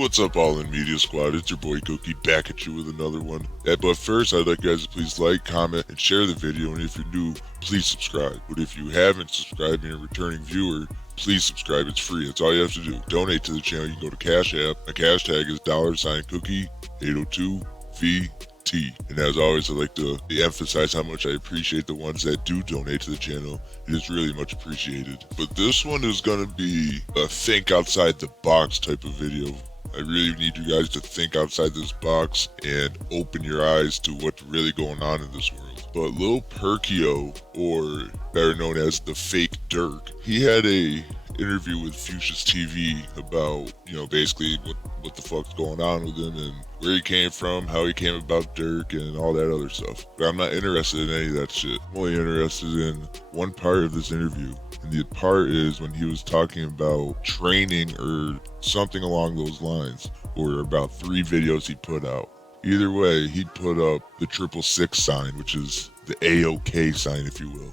What's up, all in Media Squad? It's your boy Cookie back at you with another one. But first, I'd like you guys to please like, comment, and share the video. And if you're new, please subscribe. But if you haven't subscribed and you're a returning viewer, please subscribe. It's free. That's all you have to do. Donate to the channel. You can go to Cash App. My cash tag is $cookie802VT. And as always, I'd like to emphasize how much I appreciate the ones that do donate to the channel. It is really much appreciated. But this one is going to be a think outside the box type of video. I really need you guys to think outside this box and open your eyes to what's really going on in this world. But Lil Perkio, or better known as the fake Durk, he had a interview with Fuchsia's TV about, basically what the fuck's going on with him and where he came from, how he came about Durk, and all that other stuff. But I'm not interested in any of that shit. I'm only interested in one part of this interview. And the part is when he was talking about training or something along those lines, or about 3 videos he put out. Either way, he put up the 666 sign, which is the A-OK sign, if you will.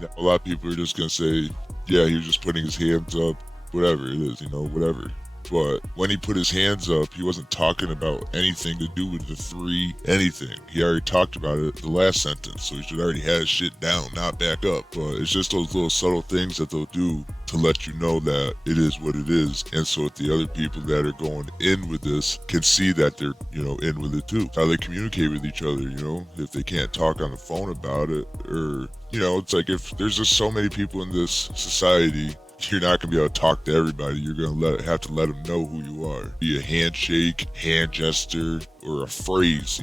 Now, a lot of people are just going to say, yeah, he was just putting his hands up, whatever it is, whatever. But when he put his hands up, he wasn't talking about anything to do with the 3 anything. He already talked about it the last sentence, so he should already have his shit down, not back up. But it's just those little subtle things that they'll do to let you know that it is what it is. And so that the other people that are going in with this can see that they're, in with it too. How they communicate with each other, if they can't talk on the phone about it, or, it's like if there's just so many people in this society, you're not going to be able to talk to everybody. You're going to have to let them know who you are. Be a handshake, hand gesture, or a phrase,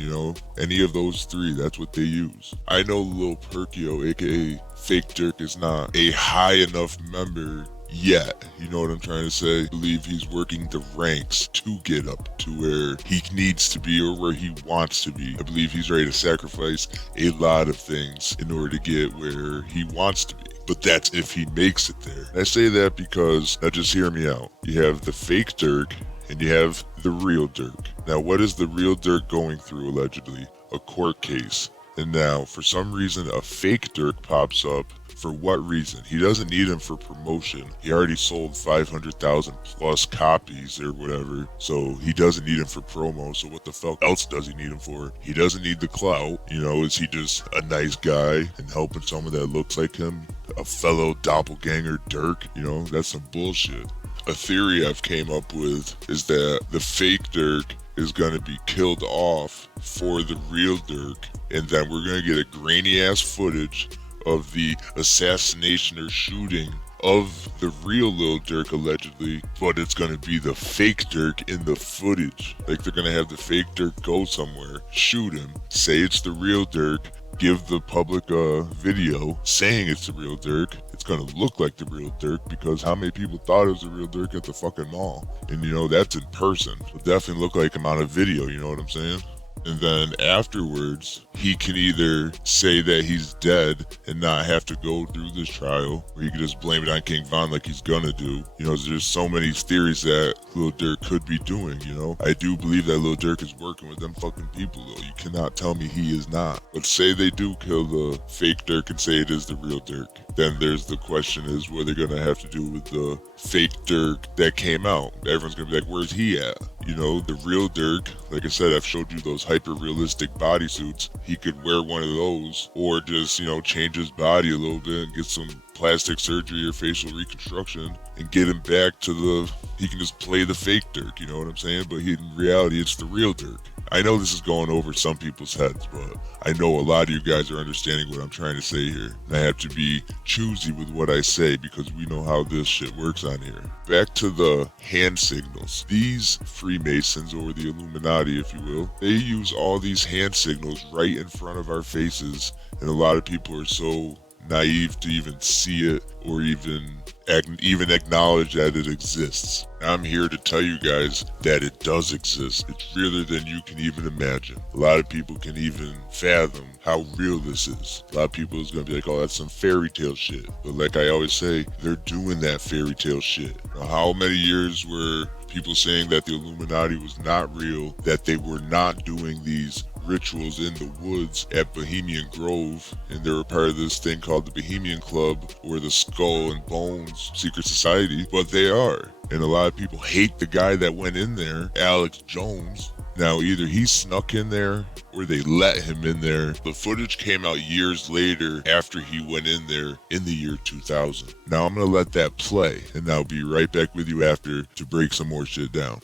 Any of those 3, that's what they use. I know Lil Perkio, aka Fake Durk, is not a high enough member yet. You know what I'm trying to say? I believe he's working the ranks to get up to where he needs to be or where he wants to be. I believe he's ready to sacrifice a lot of things in order to get where he wants to be. But that's if he makes it there. I say that because, now just hear me out. You have the fake Durk and you have the real Durk. Now, what is the real Durk going through, allegedly? A court case. And now, for some reason, a fake Durk pops up. For what reason? He doesn't need him for promotion. He already sold 500,000 plus copies or whatever. So he doesn't need him for promo. So what the fuck else does he need him for? He doesn't need the clout. Is he just a nice guy and helping someone that looks like him? A fellow doppelganger Durk? That's some bullshit. A theory I've came up with is that the fake Durk is going to be killed off for the real Durk. And then we're going to get a grainy ass footage of the assassination or shooting of the real Lil Durk, allegedly, but it's going to be the fake Durk in the footage. Like, they're going to have the fake Durk go somewhere, shoot him, say it's the real Durk, give the public a video saying it's the real Durk. It's going to look like the real Durk because how many people thought it was the real Durk at the fucking mall? And that's in person. It'll definitely look like him on a video, you know what I'm saying? And then afterwards, he can either say that he's dead and not have to go through this trial, or he can just blame it on King Von like he's gonna do. There's so many theories that Lil Durk could be doing, I do believe that Lil Durk is working with them fucking people, though. You cannot tell me he is not. But say they do kill the fake Durk and say it is the real Durk. Then there's the question is what they're gonna have to do with the fake Durk that came out. Everyone's gonna be like, where's he at? The real Durk, like I said, I've showed you those hyper-realistic bodysuits. He could wear one of those or just, change his body a little bit and get some plastic surgery or facial reconstruction and get him back to he can just play the fake Durk, you know what I'm saying? But in reality, it's the real Durk. I know this is going over some people's heads, but I know a lot of you guys are understanding what I'm trying to say here. And I have to be choosy with what I say because we know how this shit works on here. Back to the hand signals. These Freemasons, or the Illuminati, if you will, they use all these hand signals right in front of our faces. And a lot of people are so naive to even see it or even acknowledge that it exists. I'm here to tell you guys that it does exist. It's realer than you can even imagine. A lot of people can even fathom how real this is. A lot of people is going to be like, oh, that's some fairy tale shit. But like I always say, they're doing that fairy tale shit. Now, how many years were people saying that the Illuminati was not real, that they were not doing these rituals in the woods at Bohemian Grove, and they were part of this thing called the Bohemian Club, or the Skull and Bones Secret Society, but they are. And a lot of people hate the guy that went in there, Alex Jones. Now, either he snuck in there or they let him in there. The footage came out years later after he went in there in the year 2000. Now, I'm going to let that play, and I'll be right back with you after to break some more shit down.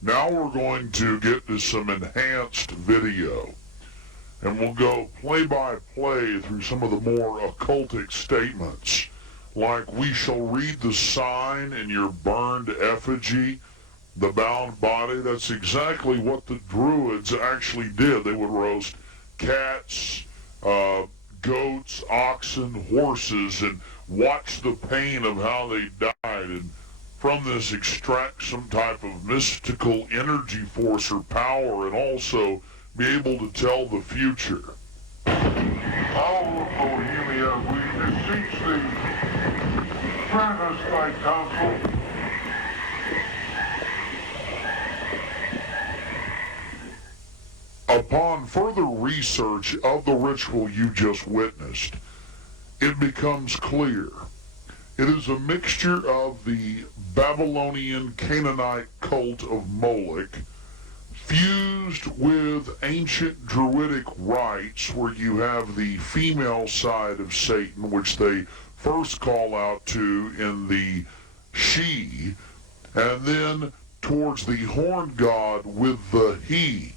Now we're going to get to some enhanced video, and we'll go play by play through some of the more occultic statements, like we shall read the sign in your burned effigy, the bound body. That's exactly what the Druids actually did. They would roast cats, goats, oxen, horses, and watch the pain of how they died, and from this extract some type of mystical energy force or power, and also be able to tell the future. All of Bohemia, we beseech thee, grant us thy counsel. Upon further research of the ritual you just witnessed, it becomes clear. It is a mixture of the Babylonian Canaanite cult of Moloch, fused with ancient Druidic rites, where you have the female side of Satan, which they first call out to in the she, and then towards the horn god with the he,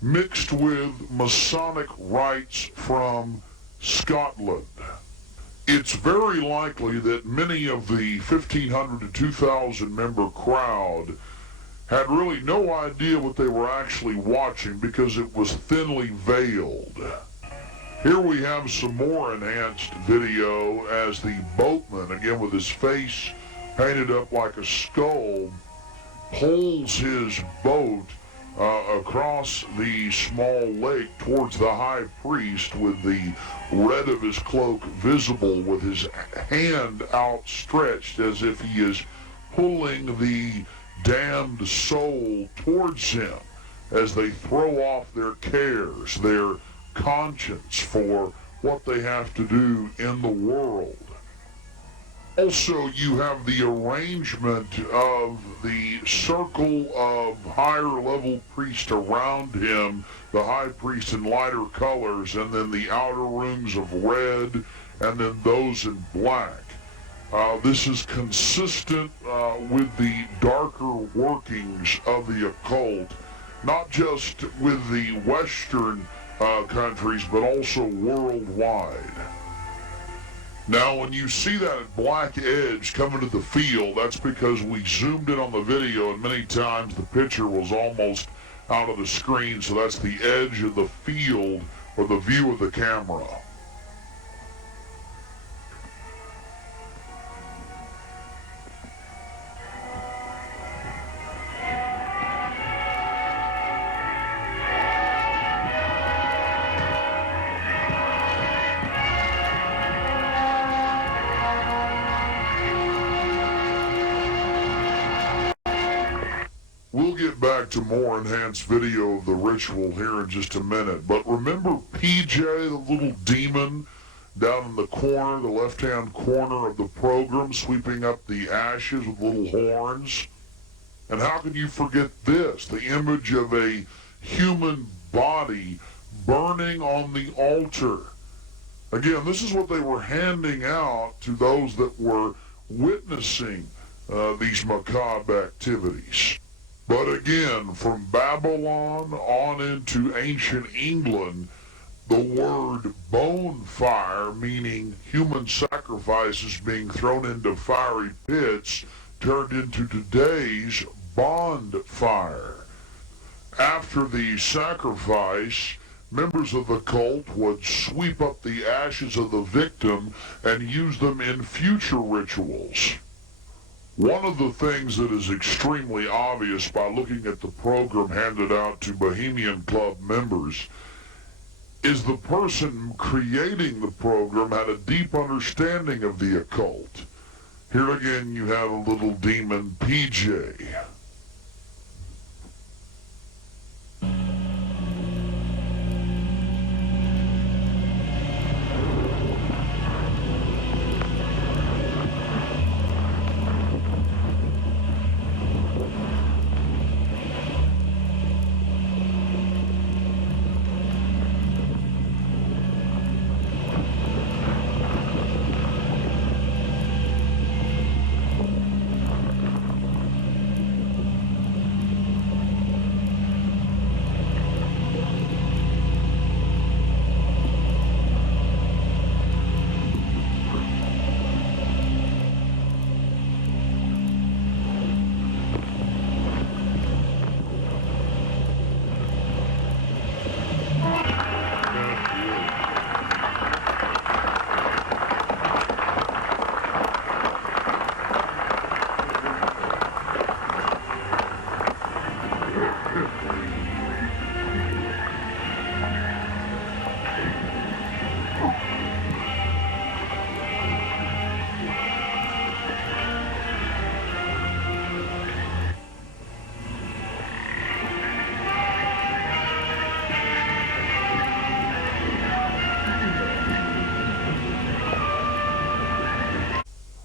mixed with Masonic rites from Scotland. It's very likely that many of the 1,500 to 2,000 member crowd had really no idea what they were actually watching because it was thinly veiled. Here we have some more enhanced video as the boatman, again with his face painted up like a skull, pulls his boat across the small lake towards the high priest, with the red of his cloak visible, with his hand outstretched as if he is pulling the damned soul towards him as they throw off their cares, their conscience for what they have to do in the world. Also, you have the arrangement of the circle of higher level priests around him, the high priest in lighter colors, and then the outer rings of red, and then those in black. This is consistent with the darker workings of the occult, not just with the Western countries, but also worldwide. Now, when you see that black edge coming to the field, that's because we zoomed in on the video, and many times the picture was almost out of the screen, so that's the edge of the field, or the view of the camera. We'll get back to more enhanced video of the ritual here in just a minute, but remember PJ, the little demon down in the corner, the left-hand corner of the program, sweeping up the ashes with little horns? And how can you forget this, the image of a human body burning on the altar? Again, this is what they were handing out to those that were witnessing these macabre activities. But again, from Babylon on into ancient England, the word bonfire, meaning human sacrifices being thrown into fiery pits, turned into today's bonfire. After the sacrifice, members of the cult would sweep up the ashes of the victim and use them in future rituals. One of the things that is extremely obvious by looking at the program handed out to Bohemian Club members is the person creating the program had a deep understanding of the occult. Here again you have a little demon, PJ.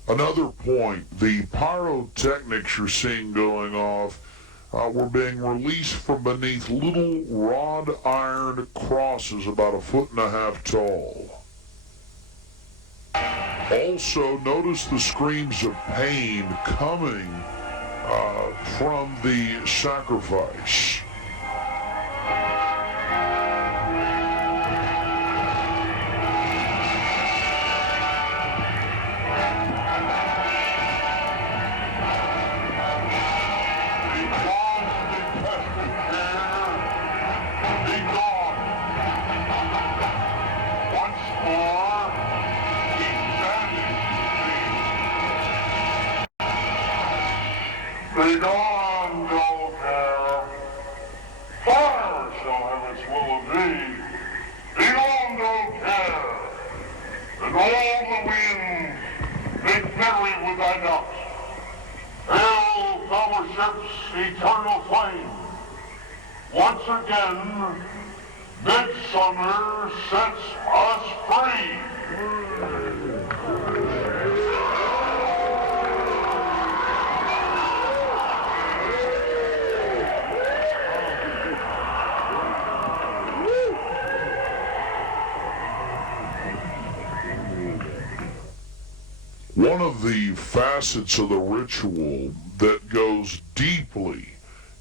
Another point, the pyrotechnics you're seeing going off were being released from beneath little wrought iron crosses about 1.5 feet tall. Also, notice the screams of pain coming from the sacrifice. Be gone, dull care. Fire shall have its will of thee. Be gone, dull care. And all the winds make merry with thy ducks. Hail, fellowship's eternal flame. Once again, midsummer sets us free. One of the facets of the ritual that goes deeply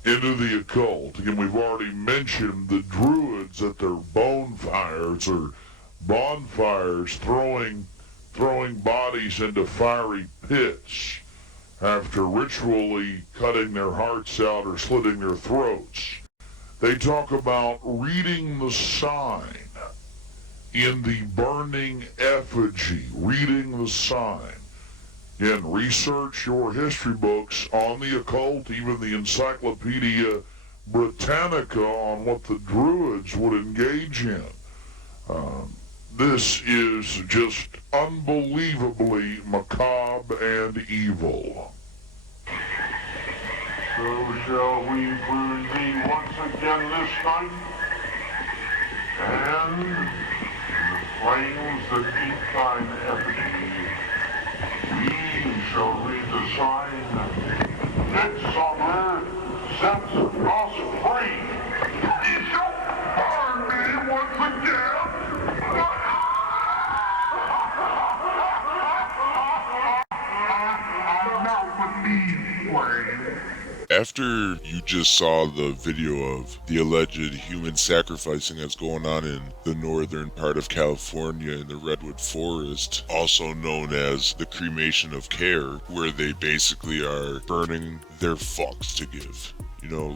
into the occult, again, we've already mentioned the druids at their bonfires throwing bodies into fiery pits after ritually cutting their hearts out or slitting their throats. They talk about reading the sign in the burning effigy, reading the sign. Again, research your history books on the occult, even the Encyclopedia Britannica on what the Druids would engage in. This is just unbelievably macabre and evil. So shall we burn thee once again this night, and in the flames that eat thine effigy, we shall read the sign, Midsummer sets us free. Ye shall burn me once again. Now believe, Wayne. After you just saw the video of the alleged human sacrificing that's going on in the northern part of California in the Redwood Forest, also known as the cremation of care, where they basically are burning their fucks to give,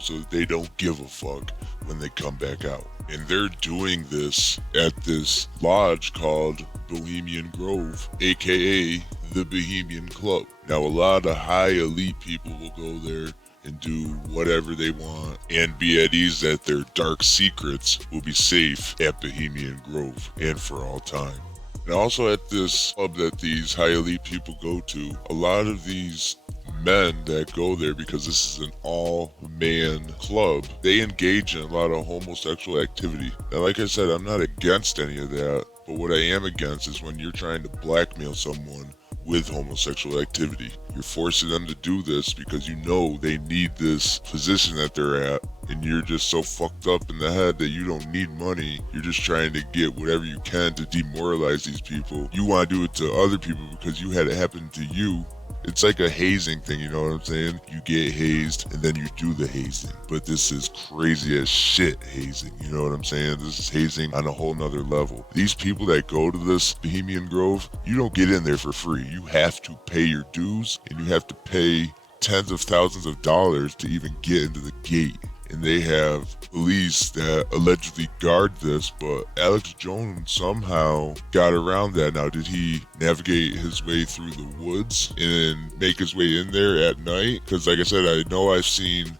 so they don't give a fuck when they come back out. And they're doing this at this lodge called Bohemian Grove, aka the Bohemian Club. Now, a lot of high elite people will go there and do whatever they want and be at ease that their dark secrets will be safe at Bohemian Grove and for all time. And also at this club that these high elite people go to, a lot of these men that go there, because this is an all-man club, they engage in a lot of homosexual activity. Now, like I said, I'm not against any of that, but what I am against is when you're trying to blackmail someone with homosexual activity. You're forcing them to do this because you know they need this position that they're at, and you're just so fucked up in the head that you don't need money. You're just trying to get whatever you can to demoralize these people. You want to do it to other people because you had it happen to you. It's like a hazing thing, you know what I'm saying? You get hazed and then you do the hazing. But this is crazy as shit hazing, you know what I'm saying? This is hazing on a whole nother level. These people that go to this Bohemian Grove, you don't get in there for free. You have to pay your dues, and you have to pay tens of thousands of dollars to even get into the gate. And they have police that allegedly guard this, but Alex Jones somehow got around that. Now, did he navigate his way through the woods and make his way in there at night? Because like I said, I know I've seen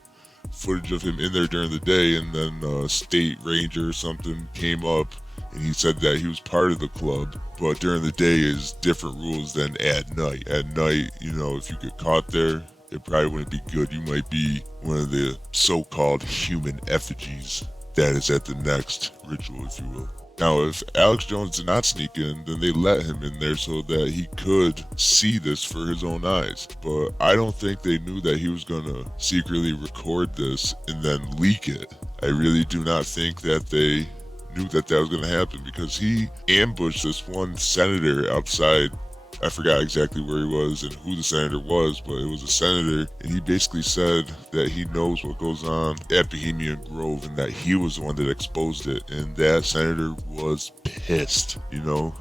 footage of him in there during the day, and then a state ranger or something came up and he said that he was part of the club, but during the day is different rules than at night. At night, if you get caught there, it probably wouldn't be good. You might be one of the so-called human effigies that is at the next ritual, if you will. Now, if Alex Jones did not sneak in, then they let him in there so that he could see this for his own eyes. But I don't think they knew that he was going to secretly record this and then leak it. I really do not think that they knew that that was going to happen, because he ambushed this one senator outside. I forgot exactly where he was and who the senator was, but it was a senator, and he basically said that he knows what goes on at Bohemian Grove and that he was the one that exposed it, and that senator was pissed, you know?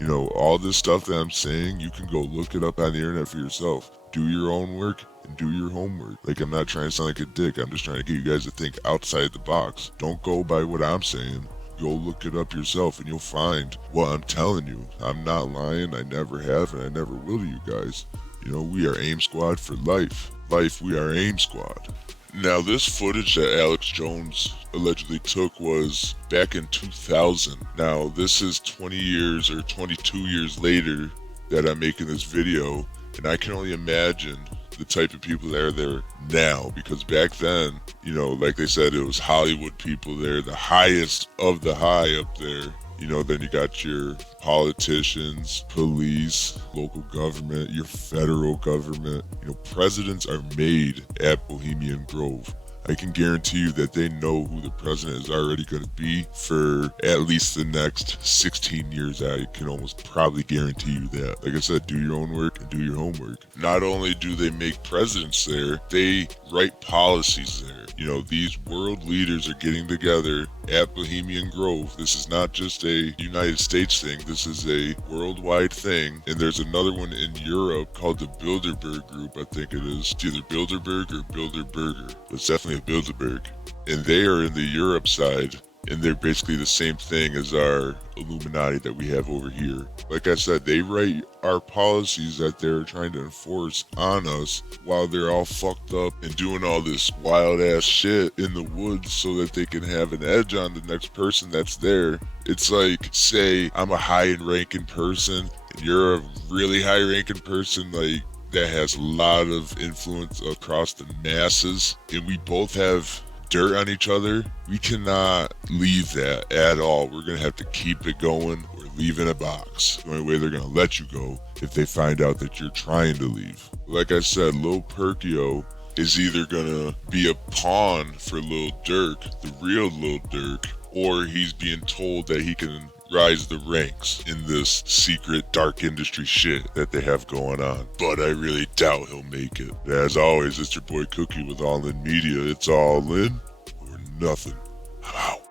You know, all this stuff that I'm saying, you can go look it up on the internet for yourself. Do your own work and do your homework. Like, I'm not trying to sound like a dick, I'm just trying to get you guys to think outside the box. Don't go by what I'm saying. Go look it up yourself and you'll find what I'm telling you. I'm not lying, I never have, and I never will to you guys. You know, we are AIM Squad for life. Life, we are AIM Squad. Now, this footage that Alex Jones allegedly took was back in 2000. Now, this is 20 years or 22 years later that I'm making this video, and I can only imagine the type of people that are there now, because back then, you know, like they said, it was Hollywood people there, the highest of the high up there. You know, then you got your politicians, police, local government, your federal government. You know, presidents are made at Bohemian Grove. I can guarantee you that they know who the president is already going to be for at least the next 16 years. I can almost probably guarantee you that. Like I said, do your own work and do your homework. Not only do they make presidents there, they write policies there. You know, these world leaders are getting together at Bohemian Grove. This is not just a United States thing. This is a worldwide thing. And there's another one in Europe called the Bilderberg Group, I think it is. It's either Bilderberg or Bilderberger. It's definitely a Bilderberg. And they are in the Europe side. And they're basically the same thing as our Illuminati that we have over here. Like I said, they write our policies that they're trying to enforce on us while they're all fucked up and doing all this wild ass shit in the woods so that they can have an edge on the next person that's there. It's like, say I'm a high ranking person and you're a really high ranking person, like that has a lot of influence across the masses, and we both have dirt on each other. We cannot leave that at all. We're gonna have to keep it going or leave in a box. The only way they're gonna let you go if they find out that you're trying to leave. Like I said, Lil Perkio is either gonna be a pawn for Lil Durk, the real Lil Durk, or he's being told that he can rise the ranks in this secret dark industry shit that they have going on. But I really doubt he'll make it. As always, it's your boy Cookie with All In Media. It's all in or nothing. I'm out.